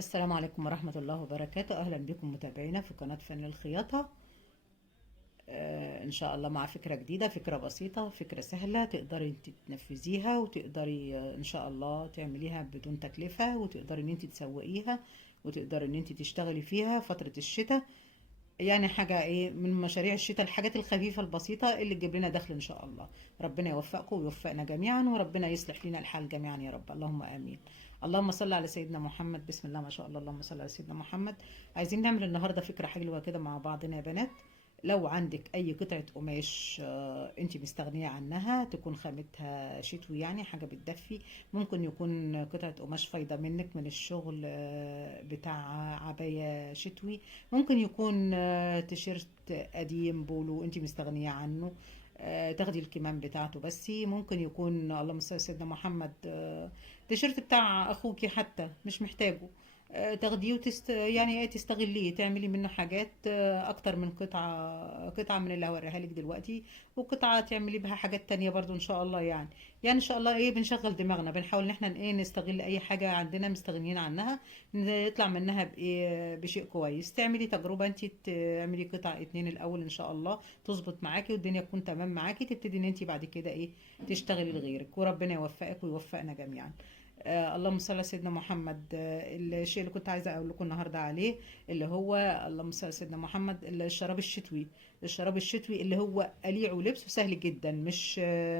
السلام عليكم ورحمة الله وبركاته. أهلا بكم متابعينا في قناة فن الخياطة. إن شاء الله مع فكرة جديدة، فكرة بسيطة، فكرة سهلة تقدري انت تنفذيها، وتقدري إن شاء الله تعمليها بدون تكلفة، وتقدري ان انت تسوقيها، وتقدري ان انت تشتغلي فيها فترة الشتاء. يعني حاجة ايه من مشاريع الشتاء، الحاجات الخفيفة البسيطة اللي تجيب لنا دخل ان شاء الله. ربنا يوفقكم ويوفقنا جميعا، وربنا يصلح لنا الحال جميعا يا رب، اللهم امين. اللهم صل على سيدنا محمد. بسم الله ما شاء الله، اللهم صل على سيدنا محمد. عايزين نعمل النهاردة فكرة حلوة كده مع بعضنا يا بنات. لو عندك اي قطعة قماش انت مستغنية عنها، تكون خامتها شتوي، يعني حاجة بتدفي. ممكن يكون قطعة قماش فايضة منك من الشغل، بتاع عباية شتوي. ممكن يكون تيشيرت قديم بولو انت مستغنية عنه، تاخدي الكمام بتاعته بس. ممكن يكون اللهم صل على سيدنا محمد تيشيرت بتاع اخوكي حتى مش محتاجه، تاخديه يعني ايه تستغليه، تعملي منه حاجات اكتر من قطعة من اللي هوريها لك دلوقتي. وقطعة تعملي بها حاجات تانية برضو ان شاء الله. يعني ان شاء الله ايه بنشغل دماغنا، بنحاول ان احنا ايه نستغل اي حاجة عندنا مستغنيين عنها، يطلع منها بايه بشيء كويس. تعملي تجربة انت، تعملي قطع اتنين الاول ان شاء الله، تظبط معاكي والدنيا تكون تمام معاكي، تبتدي ان انت بعد كده ايه تشتغلي لغيرك، وربنا يوفقك ويوفقنا جميعا. اللهم صل على سيدنا محمد. الشيء اللي كنت عايزه اقول لكم النهارده عليه، اللي هو اللهم صل على سيدنا محمد، الشراب الشتوي. الشراب الشتوي اللي هو قليع ولبسه سهل جدا،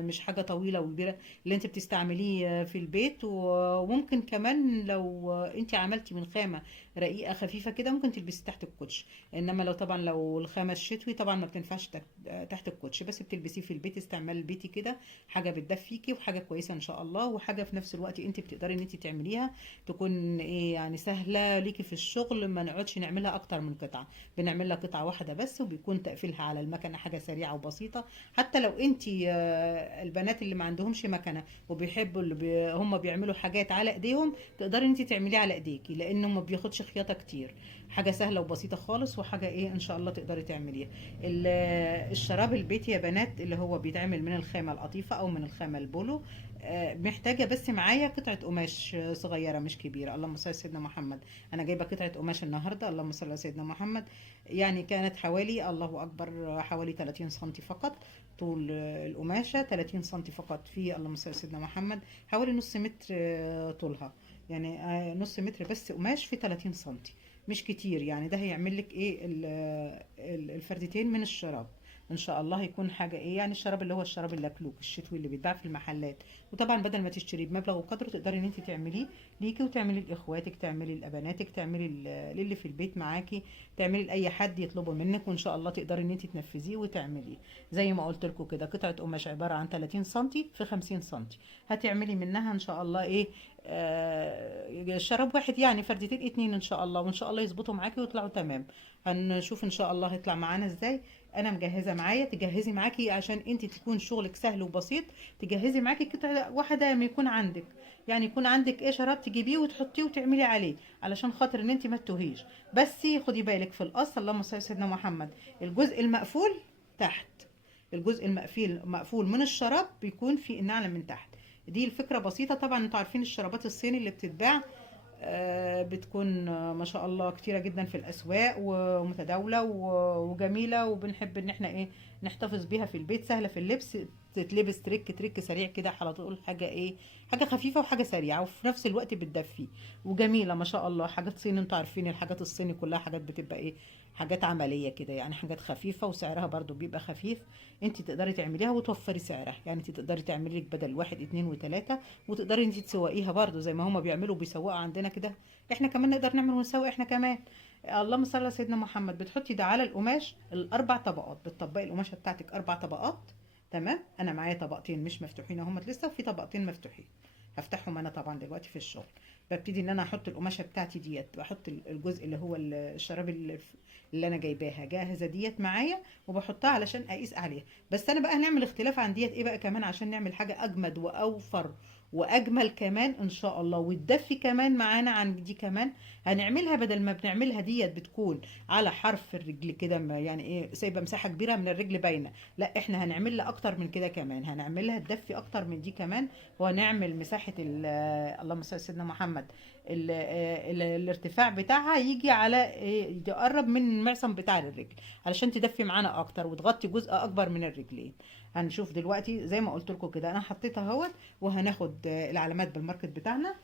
مش حاجه طويله وكبيره، اللي انت بتستعمليه في البيت. وممكن كمان لو انت عملتي من خامه رقيقه خفيفه كده، ممكن تلبسي تحت الكوتش. انما لو الخامه الشتوي طبعا ما بتنفعش تحت الكوتش، بس بتلبسيه في البيت استعمال بيتي كده. حاجه بتدفيكي وحاجه كويسه ان شاء الله، وحاجه في نفس الوقت انت بتقدري ان انت تعمليها، تكون ايه يعني سهله ليكي في الشغل. ما نقعدش نعملها اكتر من قطعه، بنعمل لها قطعه واحده بس، وبيكون تقفيلها على المكنه حاجه سريعه وبسيطه. حتى لو انت البنات اللي ما عندهمش مكنه وبيحبوا هم بيعملوا حاجات على ايديهم، تقدري انت تعمليها على ايديكي، لانه ما بياخدش خياطه كتير. حاجه سهله وبسيطه خالص، وحاجه ايه ان شاء الله تقدري تعمليها. ال- الشراب البيتي يا بنات اللي هو بيتعمل من الخامه القطيفه او من الخامه البولو، محتاجه بس معايا قطعه قماش صغيره مش كبيره. اللهم صل على سيدنا محمد. انا جايبه قطعه قماش النهارده، اللهم صل على سيدنا محمد. يعني كانت حوالي الله اكبر حوالي 30 سنتي فقط. طول القماشه 30 سنتي فقط، في اللهم صل على سيدنا محمد حوالي نص متر طولها. يعني نص متر بس قماش في 30 سنتي، مش كتير. يعني ده هيعمل لك ايه الفردتين من الشراب. ان شاء الله هيكون حاجه ايه، يعني الشراب اللي هو الشراب اللكلوك الشتوي اللي بيتباع في المحلات. وطبعا بدل ما تشتريه بمبلغ وقدره، تقدري ان انت تعمليه ليكي، وتعملي لاخواتك، تعملي لبناتك، تعملي للي في البيت معاكي، تعملي لاي حد يطلبه منك، وان شاء الله تقدري ان انت تنفذيه وتعمليه. زي ما قلت لكم كده، قطعه قماش عباره عن 30 سنتي في 50 سنتي، هتعملي منها ان شاء الله ايه شراب واحد، يعني فردتين اتنين ان شاء الله، وان شاء الله يظبطوا معاكي ويطلعوا تمام. هنشوف ان شاء الله هيطلع معانا ازاي. انا مجهزه معايا، تجهزي معاكي عشان انت تكون شغلك سهل وبسيط. تجهزي معاكي قطعه واحده ما يكون عندك، يعني يكون عندك ايه شراب تجيبيه وتحطيه وتعملي عليه، علشان خاطر ان انت ما تتوهيش. بس خدي بالك في القص، اللهم صل على سيدنا محمد، الجزء المقفول تحت، الجزء مقفول من الشراب بيكون في النعلة من تحت. دي الفكرة بسيطة. طبعا انتوا عارفين الشرابات الصيني اللي بتتباع بتكون ما شاء الله كتيرة جدا في الأسواق، ومتداولة وجميلة، وبنحب ان احنا ايه نحتفظ بيها في البيت، سهلة في اللبس، تتلبس تريك سريع كده على طول. حاجة ايه، حاجة خفيفة وحاجة سريعة، وفي نفس الوقت بتدفي وجميلة ما شاء الله. حاجات صيني، انتوا عارفين الحاجات الصيني كلها حاجات بتبقى ايه، حاجات عملية كده، يعني حاجات خفيفة وسعرها برضو بيبقى خفيف. انت تقدري تعمليها وتوفري سعرها، يعني انت تقدري تعملي لك بدل واحد اتنين وتلاتة، وتقدري انت تسوقيها برضو زي ما هما بيعملوا بيسوقوا عندنا كده. احنا كمان نقدر نعمل ونسوق احنا كمان. اللهم صل على سيدنا محمد. بتحطي ده على القماش الاربع طبقات، بتطبقي القماشه بتاعتك اربع طبقات. تمام. انا معايا طبقتين مش مفتوحين اهم لسه، وفي طبقتين مفتوحين هفتحهم انا طبعا دلوقتي في الشغل. ببتدي ان انا احط القماشه بتاعتي ديت، واحط الجزء اللي هو الشراب اللي انا جايباها جاهزه ديت معايا، وبحطها علشان اقيس عليها. بس انا بقى هنعمل اختلاف عن ديت ايه بقى كمان، عشان نعمل حاجه اجمد واوفر واجمل كمان ان شاء الله، وتدفي كمان معانا عن دي كمان. هنعملها بدل ما بنعملها ديت بتكون على حرف الرجل كده، يعني ايه سايبه مساحه كبيره من الرجل باينه، لا احنا هنعملها اكتر من كده كمان، هنعملها تدفي اكتر من دي كمان. وهنعمل مساحه اللهم صل على سيدنا محمد، الارتفاع بتاعها يجي على يقرب من المعصم بتاع الرجل، علشان تدفي معانا اكتر وتغطي جزء اكبر من الرجلين. هنشوف دلوقتي زي ما قلت لكم كده، انا حطيتها اهوت. وهناخد العلامات بالماركت بتاعنا.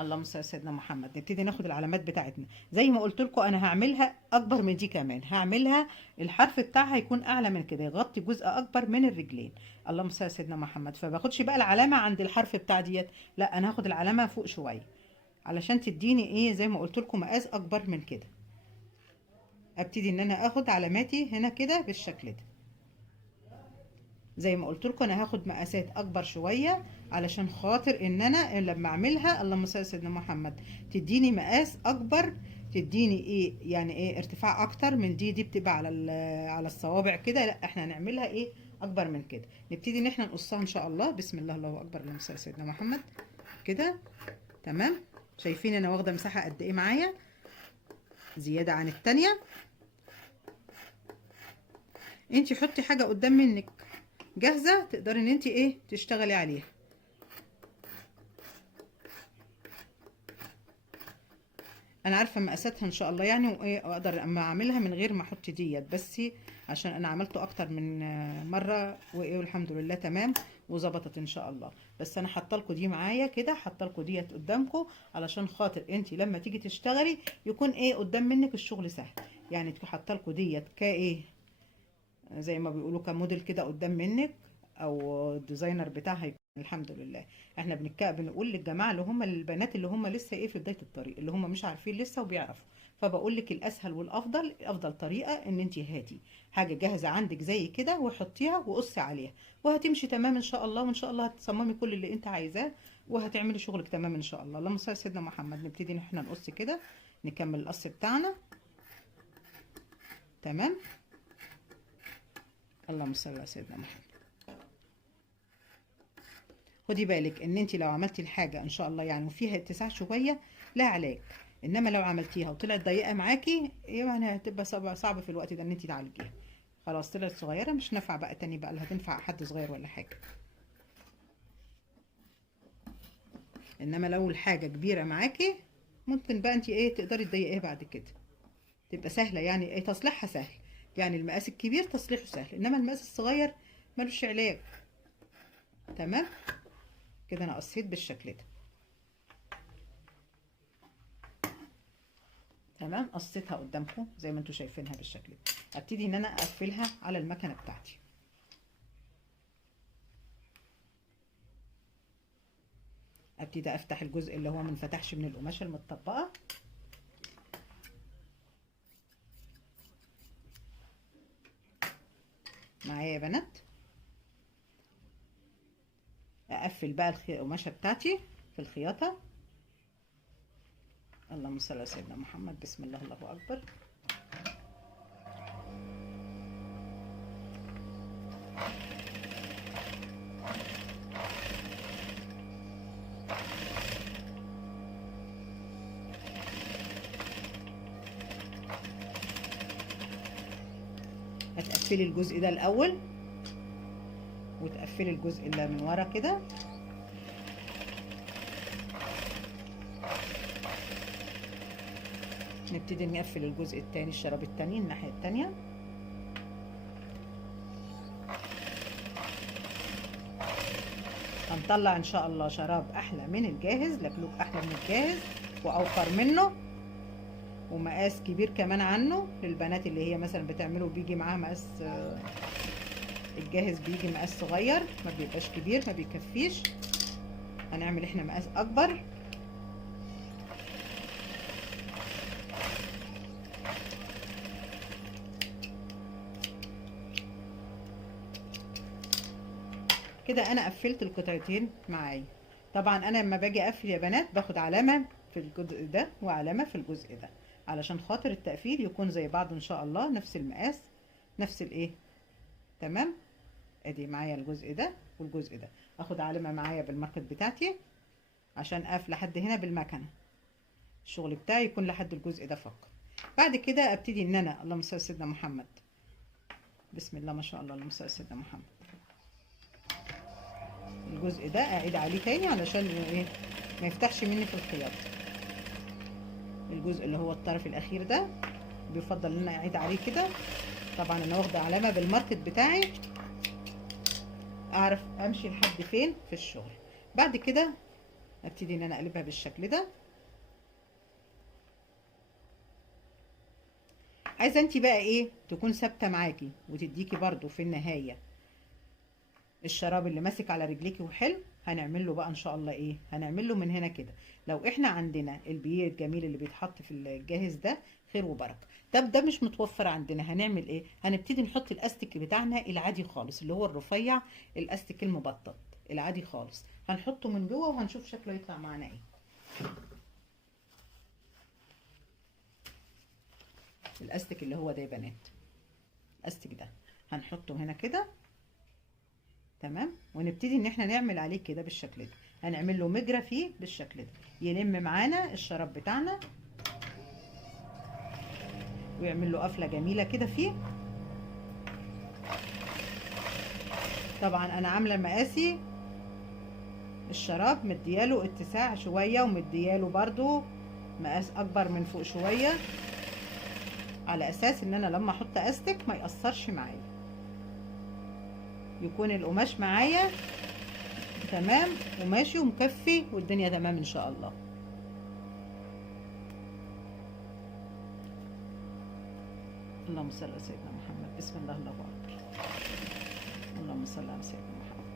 اللهم صل على سيدنا محمد. نبتدي ناخد العلامات بتاعتنا زي ما قلت لكم، انا هعملها اكبر من دي كمان، هعملها الحرف بتاعها يكون اعلى من كده، يغطي جزء اكبر من الرجلين. اللهم صل على سيدنا محمد. فباخدش بقى العلامه عند الحرف بتاع ديت، لا انا هاخد العلامه فوق شويه، علشان تديني ايه زي ما قلت لكم مقاس اكبر من كده. ابتدي ان انا اخد علاماتي هنا كده بالشكل ده. زي ما قلت لكم انا هاخد مقاسات اكبر شويه، علشان خاطر ان انا لما اعملها اللهم صل على سيدنا محمد تديني مقاس اكبر، تديني ايه يعني ايه ارتفاع اكتر من دي بتبقى على على الصوابع كده، لا احنا هنعملها ايه اكبر من كده. نبتدي ان احنا نقصها ان شاء الله. بسم الله الله اكبر، اللهم صل على سيدنا محمد. كده تمام. شايفين انا واخده مساحه قد ايه معايا زياده عن التانية. انتي حطي حاجه قدام منك جاهزه تقدري ان انتي ايه تشتغلي عليها. انا عارفه مقاساتها ان شاء الله يعني، وايه اقدر اما اعملها من غير ما احط ديت، بس عشان انا عملته اكتر من مره وايه والحمد لله تمام وظبطت ان شاء الله. بس انا حاطه لكم دي معايا كده، حاطه لكم ديت قدامكم علشان خاطر انت لما تيجي تشتغلي يكون ايه قدام منك الشغل سهل. يعني حاطه لكم ديت كايه زي ما بيقولوا كموديل كده قدام منك، او الديزاينر بتاعها يكون. الحمد لله. احنا بنقول للجماعه اللي هم البنات اللي هم لسه ايه في بدايه الطريق، اللي هم مش عارفين لسه وبيعرفوا، فبقول لك الاسهل والافضل، افضل طريقه ان انت هاتي حاجه جاهزه عندك زي كده وحطيها وقصي عليها، وهتمشي تمام ان شاء الله. وان شاء الله هتصممي كل اللي انت عايزاه وهتعملي شغلك تمام ان شاء الله. اللهم صل على سيدنا محمد. نبتدي ان احنا نقص كده، نكمل القص بتاعنا. تمام. اللهم صل على سيدنا محمد. خدي بالك ان انت لو عملتي الحاجه ان شاء الله يعني وفيها اتساع شويه لا علاج، انما لو عملتيها وطلعت ضيقه معاكي يعني هتبقى صعب في الوقت ده ان انت تعالجيها. خلاص طلعت صغيره مش نافعه بقى تاني بقى، لا هتنفع حد صغير ولا حاجه. انما لو الحاجه كبيره معاكي ممكن بقى انت ايه تقدري تضيقيها بعد كده، تبقى سهله يعني ايه تصليحها سهل. يعني المقاس الكبير تصليحه سهل، انما المقاس الصغير ملوش علاج. تمام. كده انا قصيت بالشكل ده. تمام. قصيتها قدامكم زي ما انتم شايفينها بالشكل ده. ابتدي ان انا اقفلها على المكنه بتاعتي. ابتدي افتح الجزء اللي هو منفتحش من القماشه المتطبقه. معايا يا بنات. اقفل بقى القماشه بتاعتي في الخياطه. اللهم صل على سيدنا محمد. بسم الله الله اكبر. هتقفلي الجزء ده الاول وتقفلي الجزء اللي من ورا كده. نبتدي نقفل الجزء التاني، الشراب التاني الناحيه التانيه. هنطلع ان شاء الله شراب احلى من الجاهز، لكلوك احلى من الجاهز واوفر منه ومقاس كبير كمان عنه للبنات اللي هي مثلا بتعمله بيجي معاها مقاس الجاهز بيجي مقاس صغير ما بيبقاش كبير ما بيكفيش. هنعمل احنا مقاس اكبر. كده انا قفلت القطعتين معايا. طبعا انا لما باجي اقفل يا بنات باخد علامه في الجزء ده وعلامه في الجزء ده علشان خاطر التقفيل يكون زي بعض ان شاء الله نفس المقاس نفس الايه. تمام. ادي معايا الجزء ده والجزء ده، اخد علامة معايا بالماركت بتاعتي عشان اقف لحد هنا بالمكنة، الشغل بتاعي يكون لحد الجزء ده فقط. بعد كده ابتدي ان انا، اللهم صل على سيدنا محمد، بسم الله ما شاء الله، اللهم صل على سيدنا محمد، الجزء ده اعيد عليه تاني علشان ايه ما يفتحش مني في الخياطة. الجزء اللي هو الطرف الاخير ده بيفضل ان انا اعيد عليه كده. طبعا انا واخده علامه بالماركت بتاعي اعرف امشي لحد فين في الشغل. بعد كده ابتدي ان انا اقلبها بالشكل ده. عايزه انت بقى ايه تكون ثابته معاكي وتديكي برضو في النهايه الشراب اللي ماسك على رجليكي وحلو. هنعمل له بقى ان شاء الله ايه، هنعمل له من هنا كده. لو احنا عندنا البيه الجميل اللي بيتحط في الجاهز ده خير وبركه. طب ده مش متوفر عندنا، هنعمل ايه؟ هنبتدي نحط الاستيك بتاعنا العادي خالص اللي هو الرفيع، الاستيك المبطط العادي خالص، هنحطه من جوه وهنشوف شكله يطلع معانا ايه. الاستيك اللي هو ده يا بنات، الاستيك ده هنحطه هنا كده. تمام. ونبتدي ان احنا نعمل عليه كده بالشكل ده، هنعمل له مجرى فيه بالشكل ده يلم معانا الشراب بتاعنا ويعمل له قفله جميله كده فيه. طبعا انا عامله مقاسي الشراب مدياله اتساع شويه ومدياله برضو مقاس اكبر من فوق شويه على اساس ان انا لما احط استك ما يأثرش معايا، يكون القماش معايا تمام وماشي ومكفي والدنيا تمام ان شاء الله. اللهم صل على سيدنا محمد، بسم الله الله اكبر، اللهم صل على سيدنا محمد.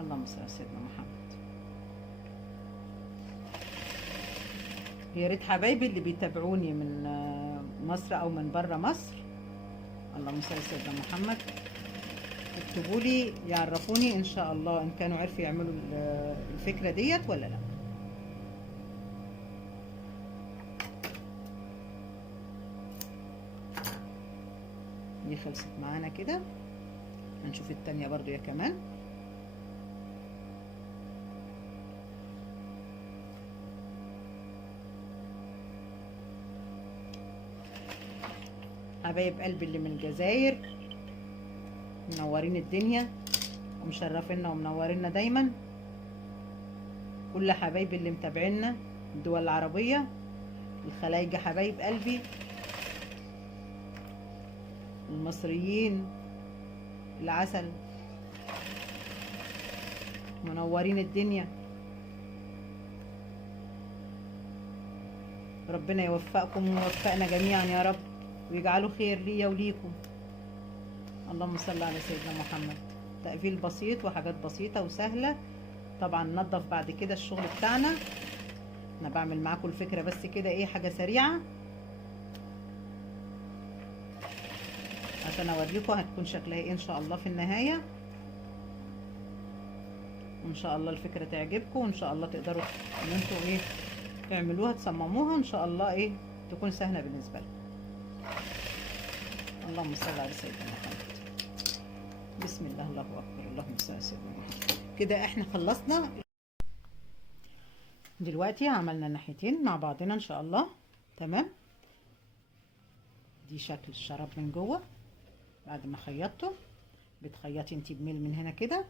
اللهم صل على سيدنا محمد. يا ريت حبايبي اللي بيتابعوني من مصر او من بره مصر، اللهم صل على سيدنا محمد، اكتبوا لي يعرفوني ان شاء الله ان كانوا عرفوا يعملوا الفكره ديت ولا لا. دي خلصت معانا كده، هنشوف التانية برضو يا كمان. حبايب قلبي اللي من الجزائر منورين الدنيا ومشرفينا ومنورينا دايما، كل حبايبي اللي متابعينا الدول العربية الخلايجة، حبايب قلبي المصريين العسل منورين الدنيا. ربنا يوفقكم ويوفقنا جميعا يا رب ويجعله خير ليا وليكم. اللهم صل على سيدنا محمد. تقفيل بسيط وحاجات بسيطة وسهلة. طبعا ننضف بعد كده الشغل بتاعنا. انا بعمل معاكم الفكرة بس كده ايه حاجة سريعة عشان اوريكم هتكون شكلها ايه ان شاء الله في النهاية، وان شاء الله الفكرة تعجبكم وان شاء الله تقدروا ان انتوا ايه تعملوها تصمموها ان شاء الله ايه تكون سهلة بالنسبة لكم. اللهم صل على سيدنا محمد، بسم الله الله اكبر، اللهم صل على سيدنا محمد. كده احنا خلصنا دلوقتي، عملنا الناحيتين مع بعضنا ان شاء الله. تمام. دي شكل الشراب من جوه بعد ما خيطته. بتخيطي انتي بميل من هنا كده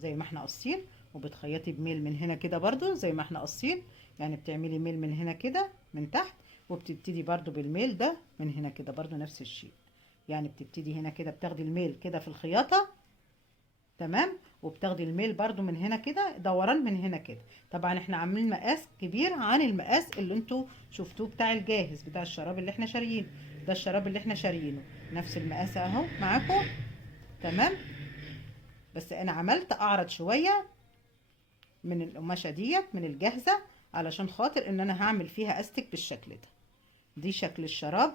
زي ما احنا قاصين، وبتخيطي بميل من هنا كده برضو زي ما احنا قاصين، يعني بتعملي ميل من هنا كده من تحت، وبتبتدي برضو بالميل ده من هنا كده برضو نفس الشيء، يعني بتبتدي هنا كده بتاخدي الميل كده في الخياطة. تمام. وبتاخدي الميل برضو من هنا كده دوران من هنا كده. طبعا احنا عاملين مقاس كبير عن المقاس اللي انتوا شفتوه بتاع الجاهز بتاع الشراب اللي احنا شاريينه. ده الشراب اللي احنا شاريينه نفس المقاس اهو معاكم. تمام. بس انا عملت اعرض شوية من القماشة ديت من الجاهزة علشان خاطر ان انا هعمل فيها استك بالشكل ده. دي شكل الشراب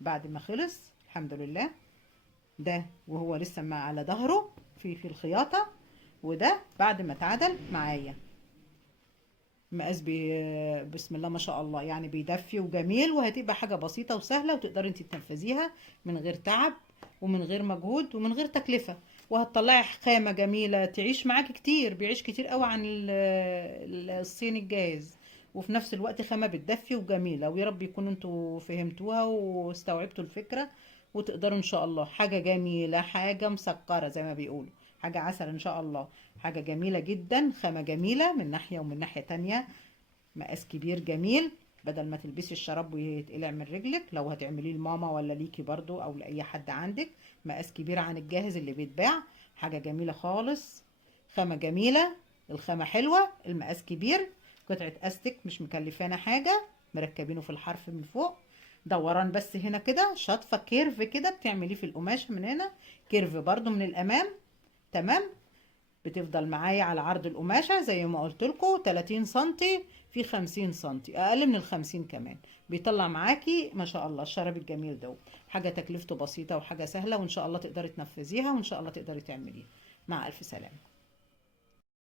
بعد ما خلص الحمد لله، ده وهو لسه مع على ظهره في الخياطة، وده بعد ما اتعدل معايا. مقاس بسم الله ما شاء الله، يعني بيدفي وجميل، وهتبقى حاجة بسيطة وسهلة وتقدري انت تنفذيها من غير تعب ومن غير مجهود ومن غير تكلفة. وهتطلعي خامة جميلة تعيش معاكي كتير، بيعيش كتير قوي عن الصيني الجاهز، وفي نفس الوقت خامة بتدفي وجميلة. ويا رب يكونوا انتوا فهمتوها واستوعبتوا الفكرة، وتقدروا ان شاء الله. حاجة جميلة، حاجة مسكرة زي ما بيقولوا، حاجة عسل ان شاء الله. حاجة جميلة جدا، خامة جميلة من ناحية ومن ناحية تانية. مقاس كبير جميل، بدل ما تلبسي الشراب ويتقلع من رجلك، لو هتعمليه لماما ولا ليكي برضو او لاي حد عندك. مقاس كبير عن الجاهز اللي بيتباع. حاجة جميلة خالص، خامة جميلة، الخامة حلوة، المقاس كبير، قطعة استك مش مكلفانا حاجة، مركبينه في الحرف من فوق، دوران بس هنا كده، شاطفة كيرف كده بتعمليه في القماشة من هنا، كيرف برضو من الامام. تمام. بتفضل معايا على عرض القماشة زي ما قلت لكم 30 سنتي في 50 سنتي، اقل من ال50 كمان. بيطلع معاكي ما شاء الله الشراب الجميل ده. حاجة تكلفته بسيطة وحاجة سهلة، وان شاء الله تقدري تنفذيها، وان شاء الله تقدري تعمليها. مع الف سلامة.